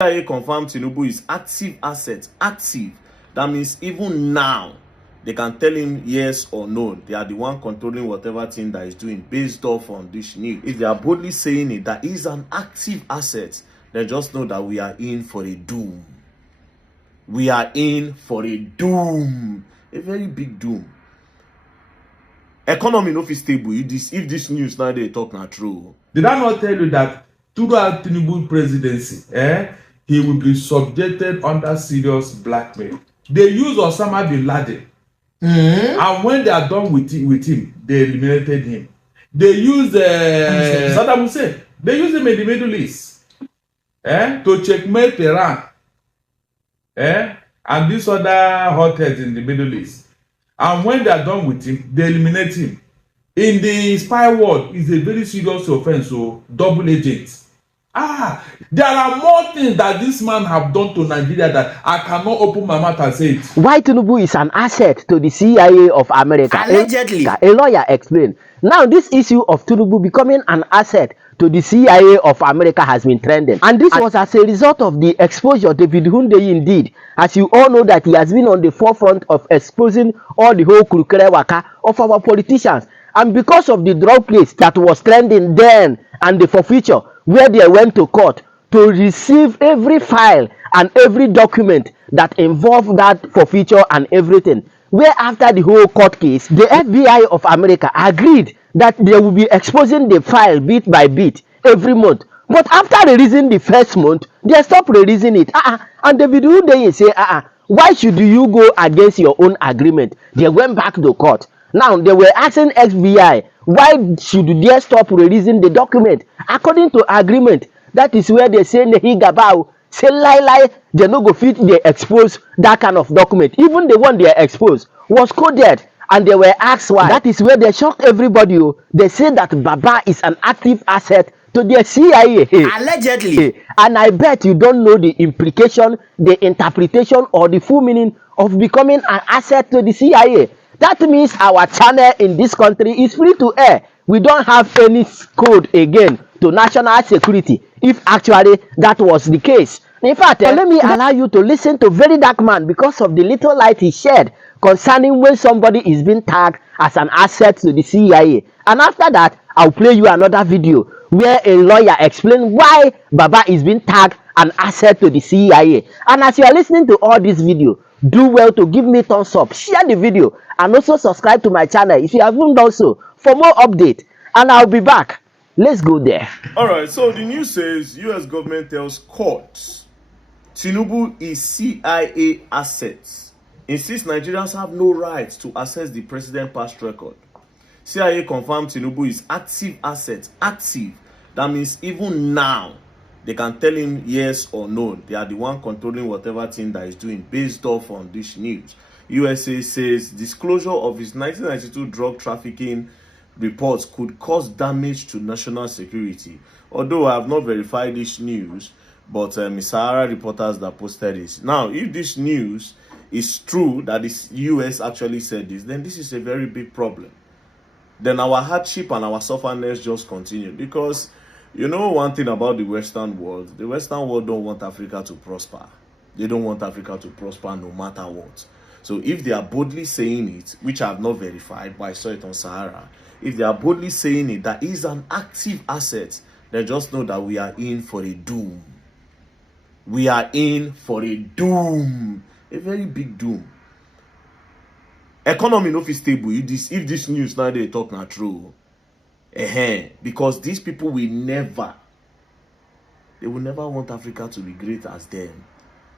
CIA confirmed Tinubu is active asset. Active. That means even now, they can tell him yes or no. They are the one controlling whatever thing that he's doing based off on this news. If they are boldly saying it, that is an active asset, then just know that we are in for a doom. We are in for a doom. A very big doom. Economy no fit stable if this news now they talk not true. Did I not tell you that throughout Tinubu presidency, he will be subjected under serious blackmail? They use Osama bin Laden. And when they are done with him, they eliminated him. They use Saddam Hussein. They use him in the Middle East to checkmate Iran and these other hotheads in the Middle East. And when they are done with him, they eliminate him. In the spy world, it's a very serious offense, so double agent. There are more things that this man have done to Nigeria that I cannot open my mouth and say it. Why Tinubu is an asset to the CIA of America? Allegedly. A lawyer explained. Now, this issue of Tinubu becoming an asset to the CIA of America has been trending. And this was as a result of the exposure David Hundeyin did. As you all know that he has been on the forefront of exposing all the whole krukere waka of our politicians. And because of the drug case that was trending then and the forfeiture where they went to court to receive every file and every document that involved that forfeiture and everything, where after the whole court case, the FBI of America agreed that they will be exposing the file bit by bit every month. But after releasing the first month, they stopped releasing it. And David Hundeyin say, why should you go against your own agreement? They went back to court. Now, they were asking FBI, why should they stop releasing the document? According to agreement, that is where they say, say lie, they no go fit, they expose that kind of document. Even the one they exposed was coded, and they were asked why. That is where they shocked everybody. They say that Baba is an active asset to the CIA. Allegedly. And I bet you don't know the implication, the interpretation, or the full meaning of becoming an asset to the CIA. That means our channel in this country is free to air. We don't have any code again to national security, if actually that was the case. In fact, let me allow you to listen to Very Dark Man because of the little light he shed concerning when somebody is being tagged as an asset to the CIA. And after that, I'll play you another video where a lawyer explains why Baba is being tagged an asset to the CIA. And as you are listening to all this video, do well to give me thumbs up, share the video, and also subscribe to my channel if you haven't done so for more updates. And I'll be back. Let's go there. All right, so the news says US government tells courts Tinubu is CIA assets. Insists Nigerians have no right to access the president's past record. CIA confirmed Tinubu is active assets. Active. That means even now, they can tell him yes or no. They are the one controlling whatever thing that he's doing based off on this news. USA says disclosure of his 1992 drug trafficking reports could cause damage to national security. Although I have not verified this news, but Sahara reporters that posted this. Now, if this news is true that the US actually said this, then this is a very big problem. Then our hardship and our sufferness just continue, because you know one thing about the Western world don't want Africa to prosper. They don't want Africa to prosper no matter what. So if they are boldly saying it, which I have not verified, but I saw it on Sahara, if they are boldly saying it, that is an active asset, then just know that we are in for a doom. We are in for a doom. A very big doom. Economy no fit stable if this news now they talk not true. Because these people will never want Africa to be great as them.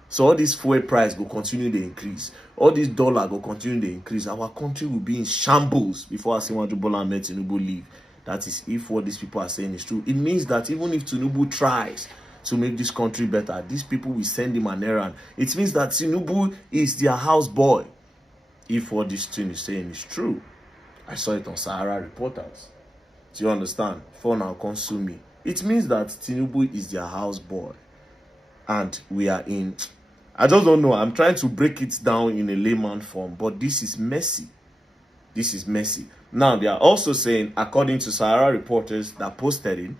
So all this fuel price will continue to increase. All this dollar will continue to increase. Our country will be in shambles before Asiwaju Bola Ahmed Tinubu leave. That is if what these people are saying is true. It means that even if Tinubu tries to make this country better, these people will send him an errand. It means that Tinubu is their house boy. If what this thing is saying is true. I saw it on Sahara Reporters. Do you understand? For now, consume me. It means that Tinubu is their house boy. And we are in... I just don't know. I'm trying to break it down in a layman form. But this is messy. This is messy. Now, they are also saying, according to Sahara Reporters that posted it,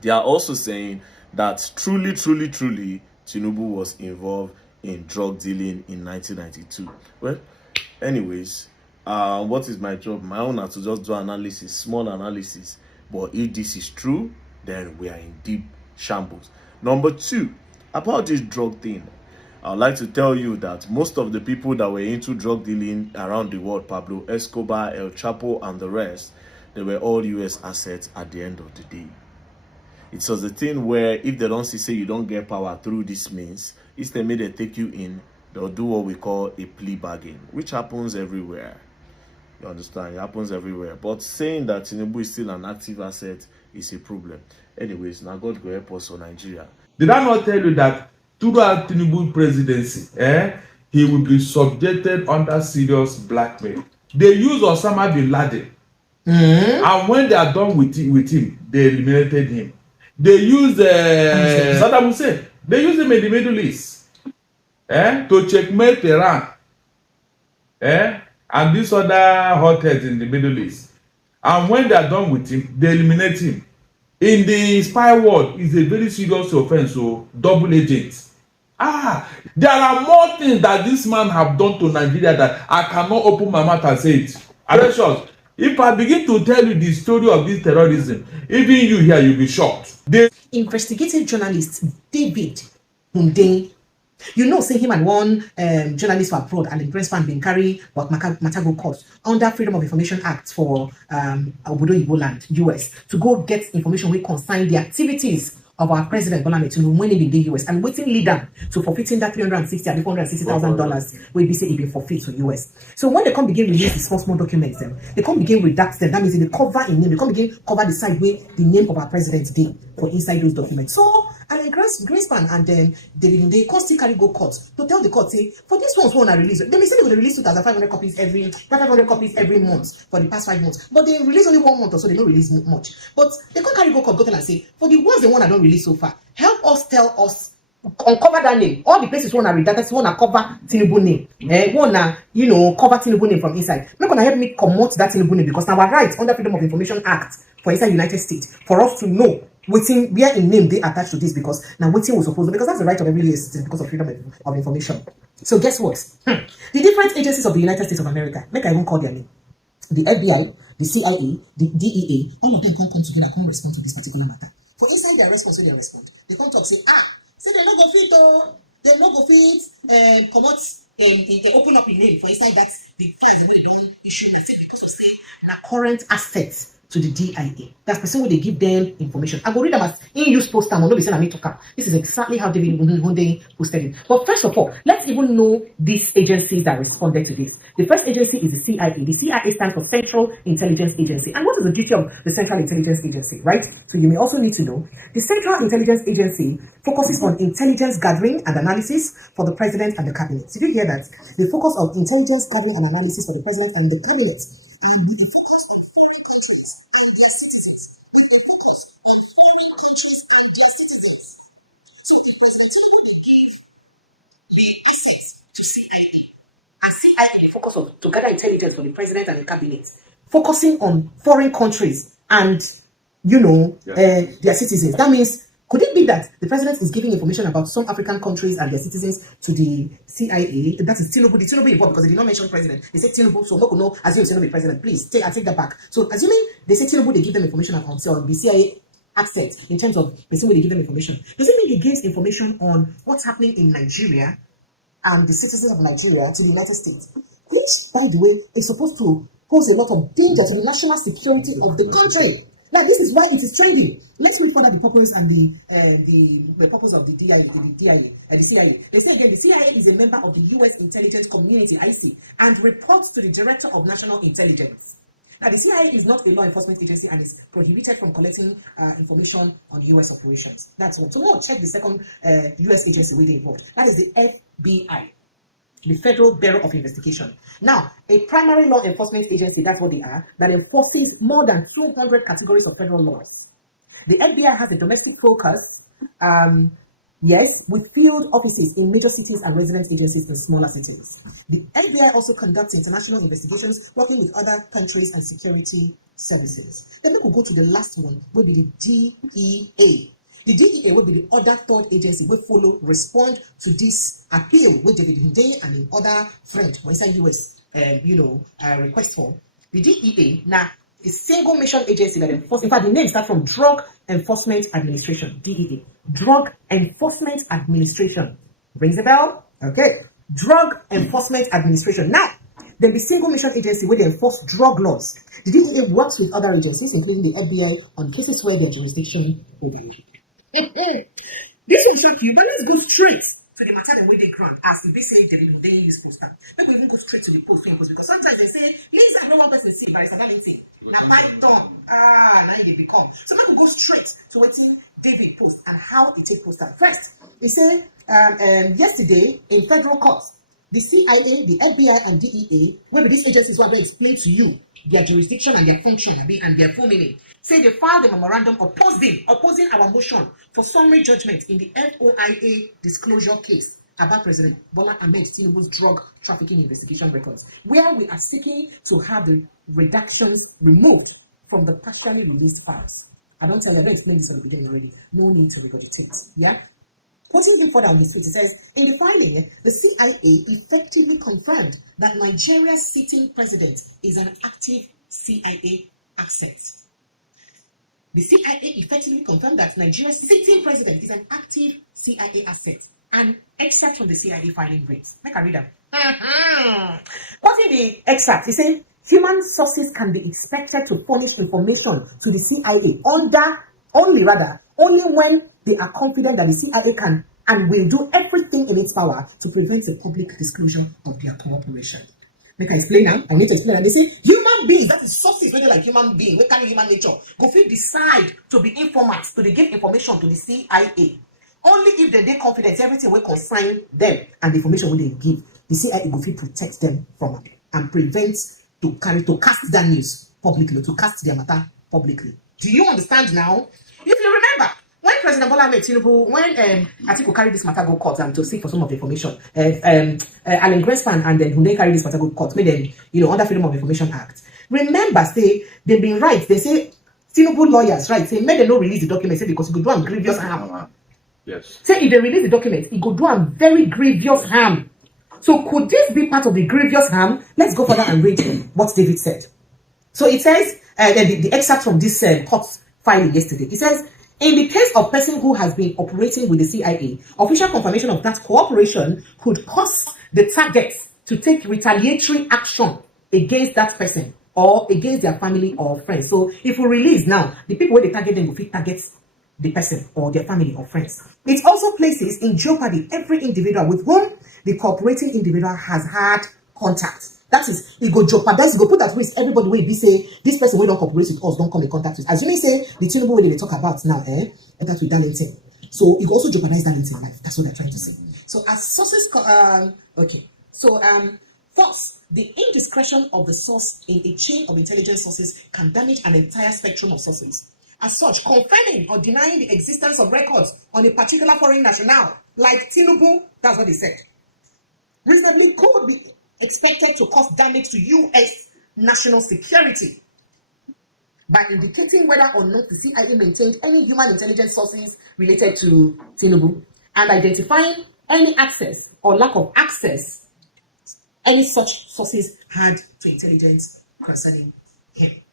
they are also saying that truly, Tinubu was involved in drug dealing in 1992. Well, anyways, what is my job? My own is to just do analysis, small analysis. But if this is true, then we are in deep shambles. Number two, about this drug thing, I'd like to tell you that most of the people that were into drug dealing around the world, Pablo Escobar, El Chapo, and the rest, they were all US assets at the end of the day. It was the thing where if they don't say you don't get power through this means, instead may they take you in, they'll do what we call a plea bargain, which happens everywhere. You understand? It happens everywhere. But saying that Tinubu is still an active asset is a problem. Anyways, now God go help us on Nigeria. Did I not tell you that throughout Tinubu presidency, he will be subjected under serious blackmail? They use Osama bin Laden. And when they are done with him, they eliminated him. They use Saddam Hussein. They use him in the Middle East to checkmate Iran and these other hotheads in the Middle East. And when they are done with him, they eliminate him. In the spy world, it's a very serious offense, so double agent. There are more things that this man have done to Nigeria that I cannot open my mouth and say it. Precious. If I begin to tell you the story of this terrorism, even you here, you'll be shocked. Investigative journalist David Hunde, you know, say him and one journalist for abroad and the press fan been carry what Matago court under Freedom of Information Act for Obodo Igbo land, US, to go get information we concern the activities of our president Bola Ahmed Tinubu when he in the US and waiting lead them to forfeiting that $360,000 and $460,000 we be say he been forfeit to US. So when they come begin release the small documents, them they come begin redact them. That means they cover in name. They come begin cover the side where the name of our president did for inside those documents. So Alan Greenspan and then David they still carry go court to tell the court say for this one's one I release. They may say they will release 2,500 copies every month for the past 5 months, but they release only 1 month or so. They don't release much. But they can't carry go court and say for the ones they want I don't release so far, help us tell us uncover that name. All the places want to read that want to cover Tinubu name. Want to cover Tinubu name from inside. Not gonna help me promote that Tinubu name because our rights under Freedom of Information Act for inside United States for us to know waiting where in name they attach to this because now waiting was supposed to, because that's the right of every US citizen because of freedom of information. So guess what? The different agencies of the United States of America, make I even call their name. The FBI, the CIA, the DEA, all of them come together, come respond to this particular matter. For inside their response, when they respond, they come talk, say, say they no go fit, they no go fit, come out, they open up a name for inside that the files and when they don't issue, and say because of say, na current assets to the DIA. That's the person where they give them information. I go read them as in use post time, or no be saying I need to come. This is exactly how David Hunde posted it. But first of all, let's even know these agencies that responded to this. The first agency is the CIA. The CIA stands for Central Intelligence Agency. And what is the duty of the Central Intelligence Agency, right? So you may also need to know the Central Intelligence Agency focuses on intelligence gathering and analysis for the president and the cabinet. Did you hear that? They focus on intelligence gathering and analysis for the president and the cabinet, and with a focus on foreign countries and their citizens. With a focus on foreign countries and their citizens. So if President Tinubu, they give the assets to CIA, and CIA, they focus on to gather intelligence for the president and the cabinet, focusing on foreign countries and, their citizens. That means, could it be that the president is giving information about some African countries and their citizens to the CIA? That is Tinubu. The Tinubu involved because they did not mention president. They say Tinubu, so no, assume Tinubu president. Please, I take that back. So assuming they say Tinubu, they give them information on the CIA assets in terms of the same way they give them information. Does it mean he gives information on what's happening in Nigeria and the citizens of Nigeria to the United States? Which, by the way, is supposed to pose a lot of danger to the national security of the country. Now, this is why it is trending. Let's read further the purpose and the purpose of the CIA. They say again, the CIA is a member of the U.S. intelligence community, IC, and reports to the Director of National Intelligence. Now, the CIA is not a law enforcement agency and is prohibited from collecting information on U.S. operations. That's one. So, now check the second U.S. agency where they involved. That is the FBI. The Federal Bureau of Investigation. Now, a primary law enforcement agency, that's what they are, that enforces more than 200 categories of federal laws. The FBI has a domestic focus, yes, with field offices in major cities and resident agencies in smaller cities. The FBI also conducts international investigations, working with other countries and security services. Then we could go to the last one, will be the DEA. The DEA will be the other third agency will follow respond to this appeal with David Hunde and in other friend for inside US request for. The DEA now a single mission agency that enforces. In fact, the name starts from Drug Enforcement Administration, DEA. Drug Enforcement Administration. Rings a bell? Okay. Drug Enforcement Administration. Now, there be single mission agency where they enforce drug laws. The DEA works with other agencies, including the FBI, on cases where their jurisdiction overlap. This won't shock you, but let's go straight to the matter where they grant as if they say David Hunde use poster. Maybe we even go straight to the post because sometimes they say, Lisa, no one person see, but it's another thing. Now Python, now they become. So maybe we go straight to waiting David post and how it take poster. First, he say yesterday in federal courts, the CIA, the FBI, and DEA, where these agencies will explain to you their jurisdiction and their function and their full meaning. Say they filed a memorandum opposing our motion for summary judgment in the FOIA disclosure case about President Bola Ahmed Tinubu's drug trafficking investigation records, where we are seeking to have the redactions removed from the partially released files. I don't tell you, I don't explain this at the beginning already. No need to regurgitate. Yeah? Quoting him further on his tweet, he says, in the filing, the CIA effectively confirmed that Nigeria's sitting president is an active CIA asset. The CIA effectively confirmed that Nigeria's sitting president is an active CIA asset. An excerpt from the CIA filing reads. Make I read them. Quoting the excerpt, he said, human sources can be expected to furnish information to the CIA only when they are confident that the CIA can and will do everything in its power to prevent the public disclosure of their cooperation. Make I explain now. I need to explain. And they say human beings, that is sources, whether like human being, we carry human nature, go feel decide to be informants, to give information to the CIA. Only if they confidence everything will consign them and the information will they give, the CIA go feel protect them from it and prevent to cast that news publicly, to cast their matter publicly. Do you understand now? If you remember, when President Bola Ahmed Tinubu, when Atiku carried this matter go court and to seek for some of the information, Alan Greenspan and then Hunde carried this matter go court, made them, under Freedom of Information Act. Remember, say they've been right. They say Tinubu lawyers, right? Say make them not release the document, say because it could do them grievous harm. Yes. Say if they release the document, it could do them very grievous harm. So could this be part of the grievous harm? Let's go further and read what David said. So it says the excerpt from this court filing yesterday. It says, in the case of person who has been operating with the CIA, official confirmation of that cooperation could cause the targets to take retaliatory action against that person or against their family or friends. So if we release now, the people where they target them will fit targets the person or their family or friends. It also places in jeopardy every individual with whom the cooperating individual has had contact. That is, it go jeopardize, it go put at risk everybody will be say, this person will don't cooperate with us, don't come in contact with. As you may say, the Tinubu way they talk about now, and that's with Darlington. So it go also jeopardize Darlington life. That's what they're trying to say. So as sources, first, the indiscretion of the source in a chain of intelligence sources can damage an entire spectrum of sources. As such, confirming or denying the existence of records on a particular foreign national, like Tinubu, that's what they said, reasonably could be expected to cause damage to U.S. national security by indicating whether or not the CIA maintained any human intelligence sources related to Tinubu and identifying any access or lack of access any such sources had to intelligence concerning him.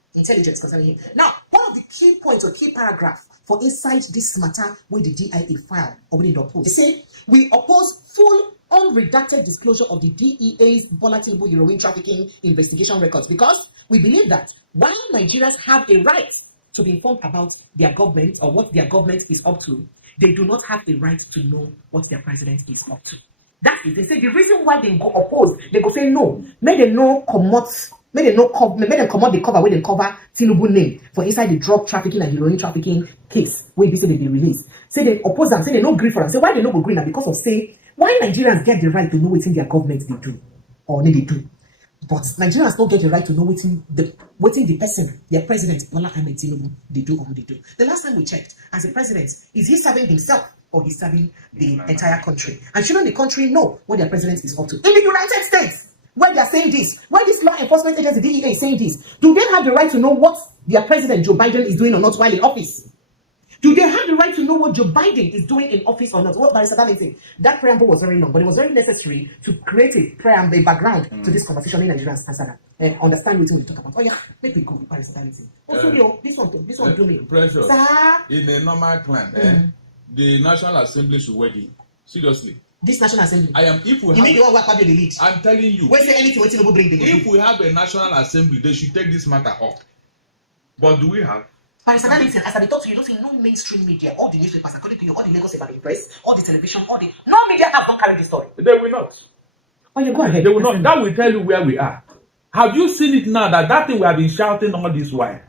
Now, one of the key points or key paragraph for inside this matter with the DIA file or with the oppose, they say we oppose full unredacted disclosure of the DEA's Bola Tinubu heroin trafficking investigation records because we believe that while Nigerians have a right to be informed about their government or what their government is up to, they do not have a right to know what their president is up to. That is, they say the reason why they go oppose, they go say no, make them no commot, make them come out the cover where they cover Tinubu name for inside the drug trafficking and heroin trafficking case where they say they be released. Say they oppose them, say they no agree for them. Say why they no go green now? Because of say why Nigerians get the right to know what in their government they do or they do, but Nigerians don't get the right to know what in the person, their president Bola Ahmed Tinubu, they do or they do. The last time we checked, as a president, is he serving himself or he's serving the entire country? And shouldn't the country know what their president is up to? In the United States, where they are saying this, where this law enforcement agency, DEA, is saying this, do they have the right to know what their president, Joe Biden, is doing or not while in office? Do they have the right to know what Joe Biden is doing in office or not? What Barrister Darlington, that preamble was very long, but it was very necessary to create a preamble, a background to this conversation in Nigerians answer. Understand what we talk about. Oh yeah, make me go, Barrister Darlington. Also, this one do me. Precious. Sir? In a normal clan, the National Assembly should weigh in. Seriously. This National Assembly. I am. If we you mean the one where Fabio the lead? I'm telling you. When say anything, what Tinubu bring the If we have a National Assembly, they should take this matter up. But do we have? Barrister Darlington, as I talk to you, don't say no mainstream media, all the newspapers, according to you, all the Lagos Ibadan press, all the television, no media house don't carry this story. They will not. Oh yeah, go ahead. They will not. That will tell you where we are. Have you seen it now that thing we have been shouting all this while?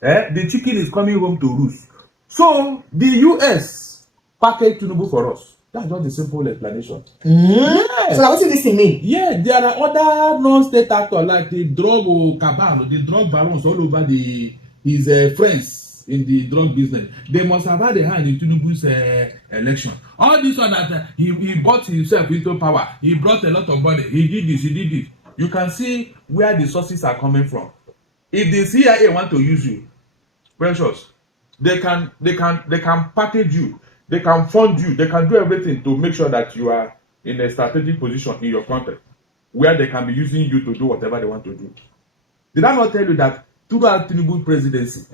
The chicken is coming home to roost. So the US packaged Tinubu for us. That's not the simple explanation. Yes. So now what does this mean? Yeah, there are other non-state actors like the drug or cabal, the drug barons all over his friends in the drug business. They must have had a hand in Tinubu's election. All this one that he bought himself into power. He brought a lot of money. He did this, he did this. You can see where the sources are coming from. If the CIA want to use you, Precious, they can package you, they can fund you, they can do everything to make sure that you are in a strategic position in your country where they can be using you to do whatever they want to do. Did I not tell you that throughout Tinubu presidency,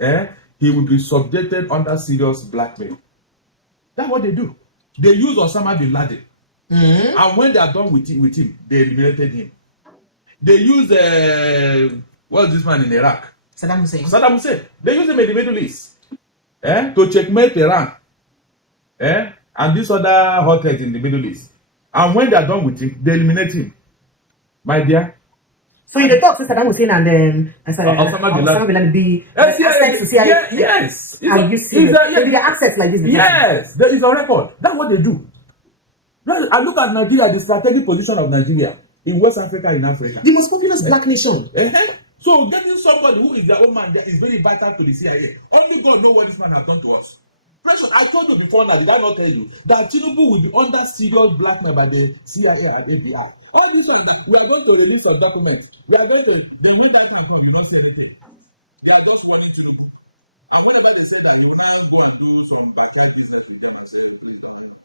he will be subjected under serious blackmail? That's what they do. They use Osama bin Laden. And when they are done with him, they eliminated him. They use what's this man in Iraq? Saddam Hussein. They use him in the Middle East to checkmate Iran. And these other hotheads in the Middle East. And when they are done with him, they eliminate him. My dear. So in the talks, Saddam Hussein and Osama bin Laden be access to CIA. Yes. Are you serious? They be access like this. Yes, there is a record. That's what they do. I look at Nigeria, the strategic position of Nigeria in West Africa, in Africa. The most populous black nation. So getting somebody who is their own man is very vital to the CIA. Only God knows what this man has done to us. Precious, I told you before now, did I not tell you that Tinubu will be under serious blackmail by the CIA and FBI? All this one that we are going to release some documents. We are going to, then when that time comes, you not see anything. They are just warning Tinubu. And whenever they say that, he will now go and do some backyard business with them and say, please don't,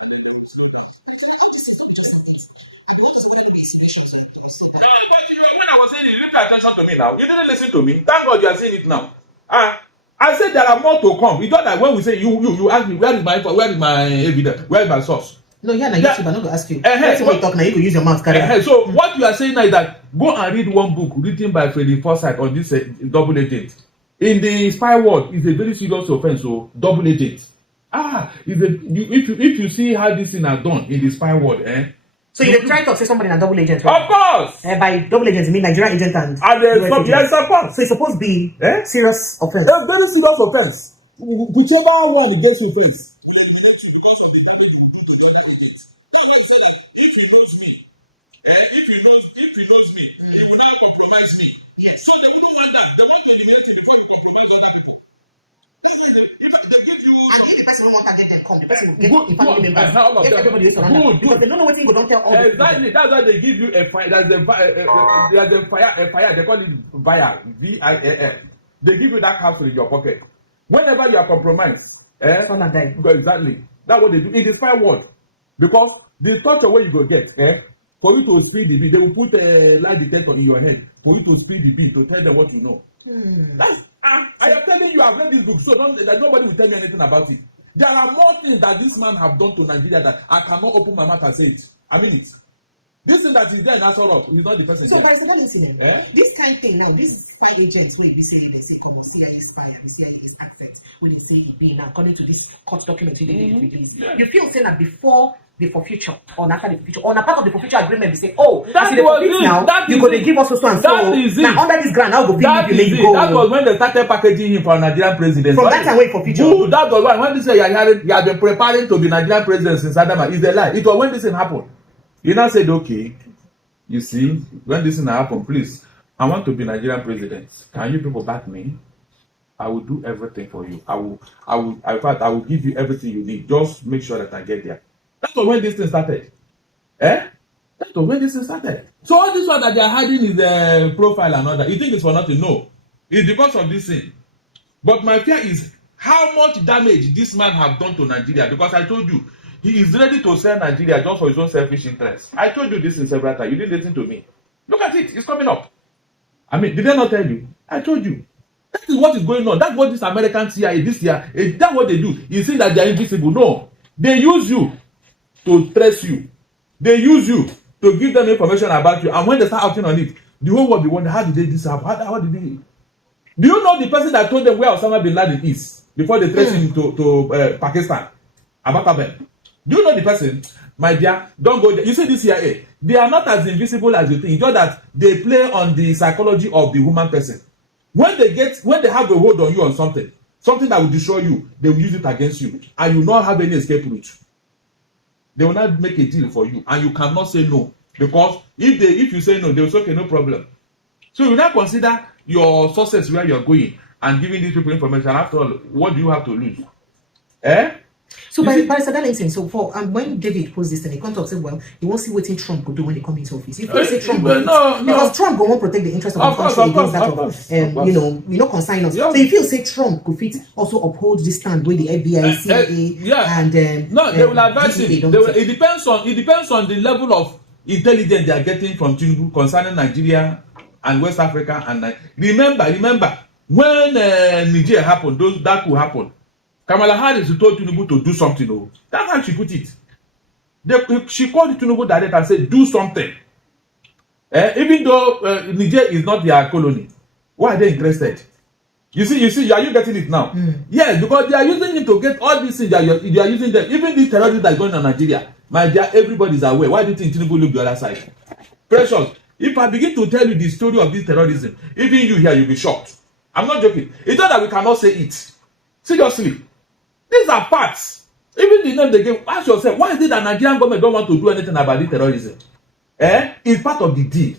And then they will slow down. But all these things don't be just things. I be want to say whether not be insinuations or so. But no, but when I was saying it, you didn't pay attention to me now. You didn't listen to me. Thank God you are seeing it now. I said there are more to come. It's not like when we say you ask me where is my evidence, where is my source? No, yeah, YouTube, I'm not going to ask you. Let's when you talk now, you can use your mouth. So what you are saying now is that go and read one book written by Freddy Forsyth on this double agent. In the spy world, it's a very serious offense. So double agent. If you see how this thing are done in the spy world, So you try to say somebody in a double agent, right? Of course. By double agent, you mean Nigerian agent and yes, of course. So it's supposed to be serious offense. A very serious offense. Whichever one gets you first will eliminate you because of the damage you will do to the other agents. That's why he said that if he knows me, if he knows me, he will now compromise me. Yes. So they wouldn't want that. They want to eliminate him before you compromise other people. That's why if they give you and if the person who want to get them come, the person will get the family members, get everybody else around them, because they don't know what thing go don't tell all exactly. That's why they give you a fire. There's a fire. They call it VIAL, VIAL. They give you that capsule in your pocket. Whenever you are compromised, son and die. Exactly. That's what they do in the spy world. Because the torture where you go get, for you to spill the bean, they will put a lie detector in your head for you to spill the bean to tell them what you know. That's I am telling you, I've read this book, so that nobody will tell me anything about it. There are more things that this man have done to Nigeria that I cannot open my mouth and say it. I mean it. This thing that is there in Asoro, he's not the person. So, Barrister Darlington, this kind of thing now, these spy agents where they say come on CIA spy and the CIA is access when they say it be now according to this court document they release. Yeah. You feel saying that before the future or after the future or a part of the future agreement, we say, oh, that was now you go to give us so and so. Now under this grant, I'll go that is it. That was when they started packaging him for Nigerian president. From that time, wait for future. Ooh, that was when they say he had been preparing to be Nigerian president since Adama. It's a lie. It was when this thing happened. You now said, okay, you see, when this thing happened, please, I want to be Nigerian president. Can you people back me? I will do everything for you. In fact, I will give you everything you need. Just make sure that I get there. That was when this thing started. That was when this thing started. So all this one that they are hiding is the profile and all that. You think it's for nothing? No. It's because of this thing. But my fear is how much damage this man have done to Nigeria, because I told you he is ready to sell Nigeria just for his own selfish interest. I told you this in several times. You didn't listen to me. Look at it. It's coming up. I mean, did I not tell you? I told you. That is what is going on. That's what this American CIA this year, that's what they do. You see that they are invisible. No. They use you to trace you. They use you to give them information about you. And when they start acting on it, the whole world be wondering, how did they this happen? How did they? Do you know the person that told them where Osama bin Laden is before they trace him to Pakistan? Abatabel. Do you know the person? My dear, don't go there. You see this CIA, they are not as invisible as you think. It's just that they play on the psychology of the human person. When they have a hold on you on something that will destroy you, they will use it against you, and you will not have any escape route. They will not make a deal for you, and you cannot say no, because if you say no, they will say okay, no problem. So you now consider your sources where you are going and giving these people information. After all, what do you have to lose? So by Darlington, so for when David posed this thing, he can't talk say, well, he won't see what Trump could do when he comes into office. If you say Trump because Trump won't protect the interest of the country against that of we know consign us. So if you say Trump could fit also uphold this stand with the FBI, CIA, and no, they will advise him. It depends on the level of intelligence they are getting from Tinubu concerning Nigeria and West Africa. And remember when Nigeria happened, that could happen. Kamala Harris told Tinubu to do something. Oh, that's how she put it. She called Tinubu direct and said, "Do something." Even though Niger is not their colony, why are they interested? You see, are you getting it now? Yes, because they are using him to get all these things that you are using them. Even these terrorists that are going on Nigeria, my dear, everybody is aware. Why do you think Tinubu look the other side? Precious, if I begin to tell you the story of this terrorism, even you here, you'll be shocked. I'm not joking. It's not that we cannot say it. Seriously. These are facts. Even the name they gave, ask yourself, why is it that Nigerian government don't want to do anything about this terrorism? It's part of the deal.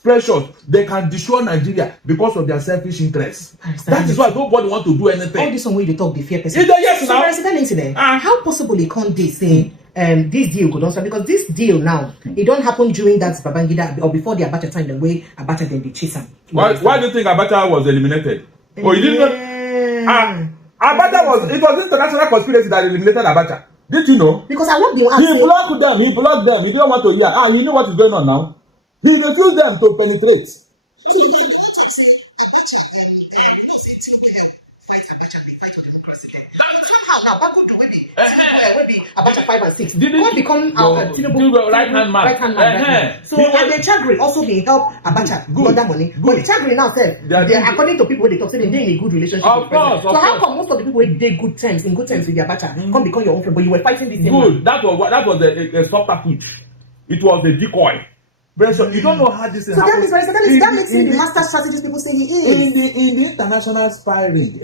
Precious, they can destroy Nigeria because of their selfish interests. That is why nobody want to do anything. All this one way they talk the fear person. Yes, so President incident, how possible can't they say this deal could also, because this deal now, it don't happen during that Babangida or before the Abacha time, the way Abacha then they chase him. Why do you think Abacha was eliminated? Oh, you didn't know? Abacha it was international conspiracy that eliminated Abacha. Did you know? Because I won't be He blocked them. He didn't want to hear. He knew what is going on now. He refused them to penetrate. That's so because they want to say Abacha, you know, say Tinubu help fight Abacha and they fight for democracy then. But somehow now Bagudu will be Tinubu will be Abacha 5 and 6. Can't become Tinubu right hand man. Right now. So and the Chagri also they help Abacha launder money. But the Chagri now said they according to people they talk say they're in a good relationship with the president. So how come most of the people they in good terms with the Abacha can't become your own friend, but you were fighting the same good man? That was a subterfuge. It was a decoy. You don't know how this is. So happens. That makes him the master strategist people say he is. In the international spy ring,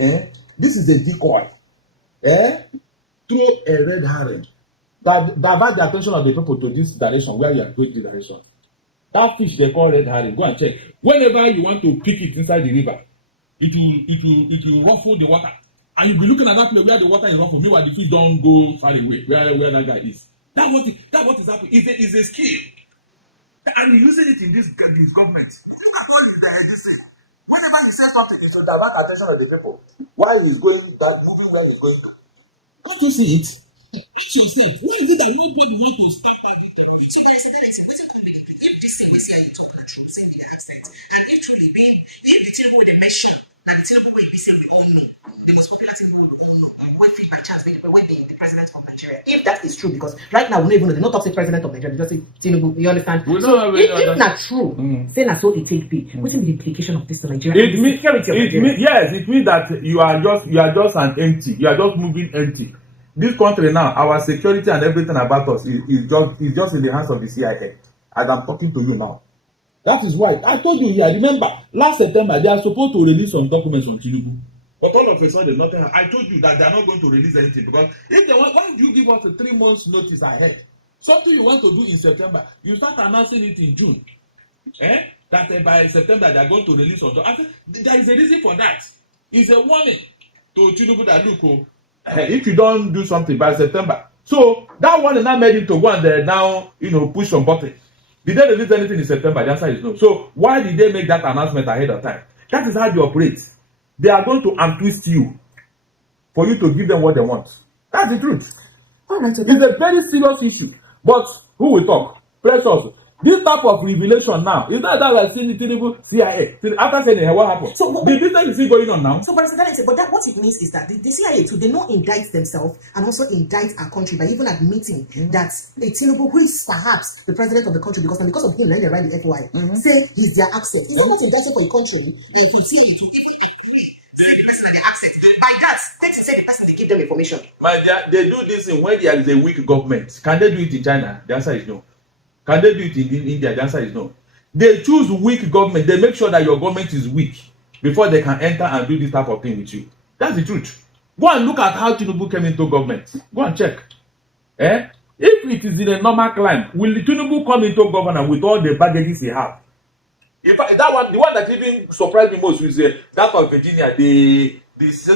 this is a decoy. Throw a red herring that divert the attention of the people to this direction where you are going this direction. That fish they call red herring. Go and check. Whenever you want to pick it inside the river, it will ruffle the water, and you'll be looking at that place where the water is ruffled. Meanwhile, the fish don't go far away where that guy is. That what is happening. Is a skill. And he's using it in his government. Look at all this thing. Whenever he says something, it should divert attention of the people. Why he's moving where he's going to. Can't you see it? Ask yourself, why is it that nobody wants to stamp out the terrorism? So, Barrister Darlington, waiting conveniently, if this thing we see how you talk not true, saying the accent, and if truly if the Tinubu way they mention, now the Tinubu way be say we all know, the most popular Tinubu way we all know, we feed by chance, we be the president of Nigeria. If that is true, because right now we don't even know, they not talk say president of Nigeria, they just say Tinubu, you understand? So if not true, say na so it take be, what's the implication of this to Nigeria? It means security of Nigeria. Yes, it means that you are just an empty, you are just moving empty. This country now, our security and everything about us is just in the hands of the CIA. As I'm talking to you now. That is why I told you here. Remember, last September they are supposed to release some documents on Tinubu, but all of a sudden nothing. I told you that they are not going to release anything because if they want, why do you give us a 3 months notice ahead? Something you want to do in September, you start announcing it in June. That by September they are going to release something. I think there is a reason for that. It's a warning to Tinubu that look, if you don't do something by September, so that one now made him to go and now push some button. Did they release anything in September? The answer is no. So why did they make that announcement ahead of time? That is how they operate. They are going to untwist you. for you to give them what they want. That's the truth. All right, It's a very serious issue. But who will talk? Precious. This type of revelation now, is not that I've seen the Tinubu CIA. After saying hey, what happened? So, the business is still going on now. So, but that what it means is that the CIA too, they not indict themselves and also indict our country by even admitting that a Tinubu, who is perhaps the president of the country, because of him, like they write the FOI, say he's their asset. Is that not indicted for a country, for CIA to even agree, say the person are their asset? By that, stating say the person they give them information. My dear, they do this in when there is a weak government. Can they do it in China? The answer is no. Can they do it in India? The answer is no. They choose weak government. They make sure that your government is weak before they can enter and do this type of thing with you. That's the truth. Go and look at how Tinubu came into government. Go and check. If it is in a normal climb, will Tinubu come into government with all the baggages he have? If that one, the one that even surprised me most was that of Virginia, the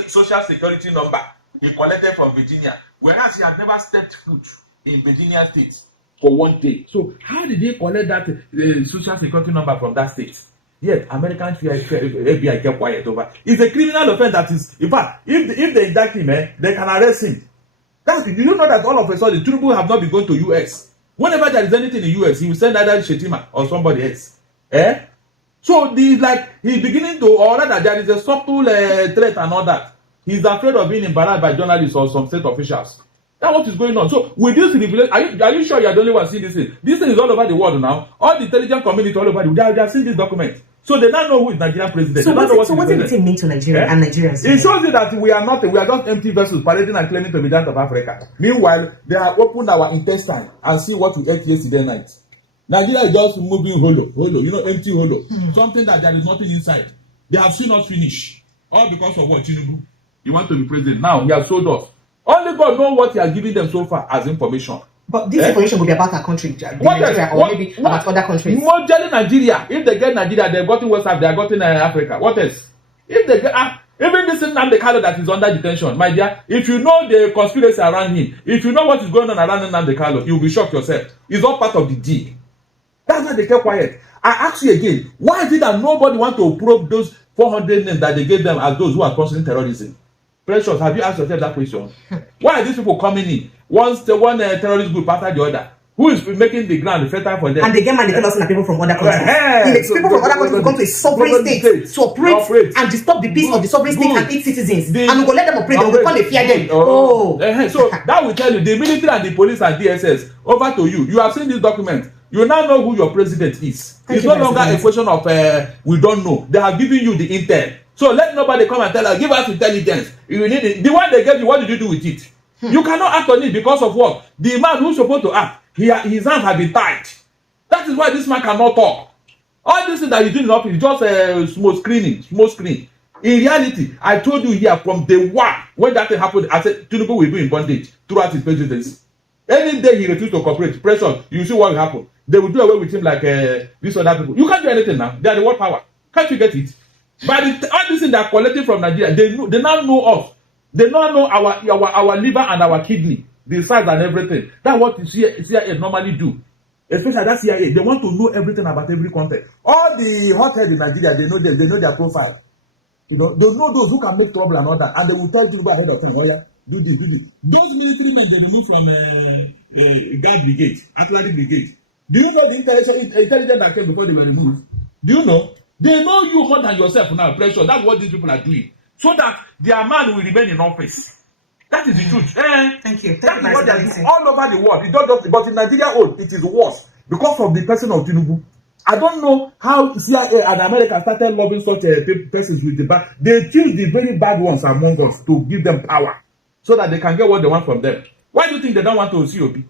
social security number he collected from Virginia, whereas he had never stepped foot in Virginia state for one day. So how did he collect that social security number from that state? Yet American FBI kept quiet over. It's a criminal offense that is, in fact, if they indict him, they can arrest him. Do you know that all of a sudden Tinubu have not been going to US? Whenever there is anything in US, he will send either Shetima or somebody else. So he's beginning to, or rather there is a subtle threat and all that. He's afraid of being embarrassed by journalists or some state officials. That's what is going on. So with this revelation, are you sure you are the only one seeing this thing? This thing is all over the world now. All the intelligence community all over the world, they have seen this document. So they now know who is Nigerian president. So what did it mean to Nigeria and Nigerians? It shows you that we are just empty vessels parading and claiming to be that of Africa. Meanwhile, they have opened our intestine and see what we ate yesterday night. Nigeria is just moving hollow, empty hollow. Something that there is nothing inside. They have seen us finish. All because of what? Tinubu. He wants to be president. Now he has sold us. Only God knows what he has given them so far as information. But this information will be about our country, Nigeria, or maybe about other countries. Mostly Nigeria. If they get Nigeria, they've gotten WhatsApp, they've gotten Africa. What else? If they get even this Nnamdi Kanu that is under detention, my dear, if you know the conspiracy around him, if you know what is going on around Nnamdi Kanu, you'll be shocked yourself. It's all part of the deal. That's why they kept quiet. I ask you again, why is it that nobody want to probe those 400 names that they gave them as those who are sponsoring terrorism? Precious, have you asked yourself that question? Why are these people coming in? One terrorist group after the other. Who is making the ground fertile for them? And they get manipulated and people from other countries. People from other countries will come to a sovereign state to operate and disturb the peace of the sovereign state and its citizens. And we will let them operate. They will become a fear them. So that will tell you, the military and the police and DSS, over to you. You have seen this document. You now know who your president is. It's no longer a question of we don't know. They have given you the intel. So let nobody come and tell us, give us intelligence. You need it. The one they gave you, what did you do with it? You cannot act on it because of what? The man who's supposed to act, his hands have been tied. That is why this man cannot talk. All this thing that he's doing in office is just small screen. In reality, I told you here from day one, when that thing happened, I said Tinubu will be in bondage throughout his presidency. Any day he refused to cooperate, pressure, you see what will happen. They will do away with him like these other people. You can't do anything now. They are the world power. Can't you get it? But all these things they are collecting from Nigeria, they now know us. They now know our liver and our kidney, the size and everything. That's what the CIA normally do. Especially that CIA, they want to know everything about every content. All the hotheads in Nigeria, they know them, they know their profile. They know those who can make trouble and all that, and they will tell you ahead of time. Oh yeah, do this. Those military men they remove from guard brigade, artillery brigade. Do you know the intelligence that came before they were removed? Do you know? They know you more than yourself now, pressure. That's what these people are doing. So that their man will remain in office. That is the truth. Thank you. That is what they are doing all over the world. It's not just, but in Nigeria, it is worse because of the person of Tinubu. I don't know how CIA and America started loving such persons with the bad. They choose the very bad ones among us to give them power so that they can get what they want from them. Why do you think they don't want to COP?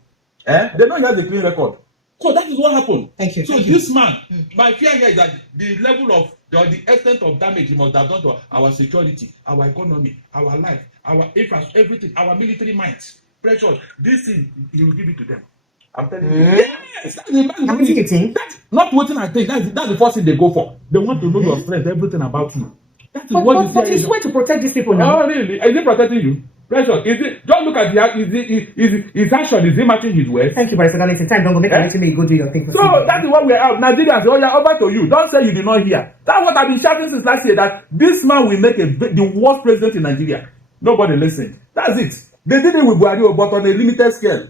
They know he has a clean record. So that is what happened. Thank you. So this man, my fear here is that the level of the extent of damage he must have done to our security, our economy, our life, our infrastructure, everything, our military might. Pressure. This thing, he will give it to them. I'm telling you. Yes. What do you think? That's not what I think. That's the first thing they go for. They want to know your strength, everything about you. That is but he's way to protect these people now. Oh, really? Is he protecting you? Pressure. Is it? Just look at his action. Is he matching his words? Thank you, Barrister Darlington. Time don't go make a meeting. You go do your thing. So that is what we are. Nigerians, oh yeah, over to you. Don't say you did not hear. That's what I've been shouting since last year. That this man will make the worst president in Nigeria. Nobody listen. That's it. They did it with Buhari, but on a limited scale.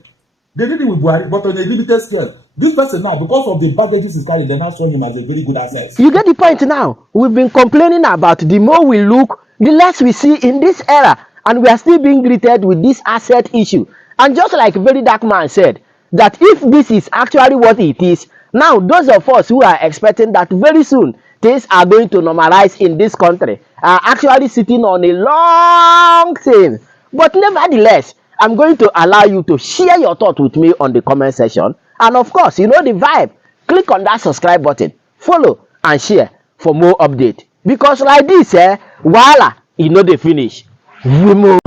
They did it with Buhari, but on a limited scale. This person now, because of the baggages he's carrying, they now saw him as a very good asset. You get the point now. We've been complaining about the more we look, the less we see in this era. And we are still being greeted with this asset issue. And just like Very Dark Man said, that if this is actually what it is, now those of us who are expecting that very soon things are going to normalize in this country are actually sitting on a long thing. But nevertheless, I'm going to allow you to share your thoughts with me on the comment section. And of course, you know the vibe. Click on that subscribe button, follow and share for more updates. Because like this, voila, you know the finish. We move.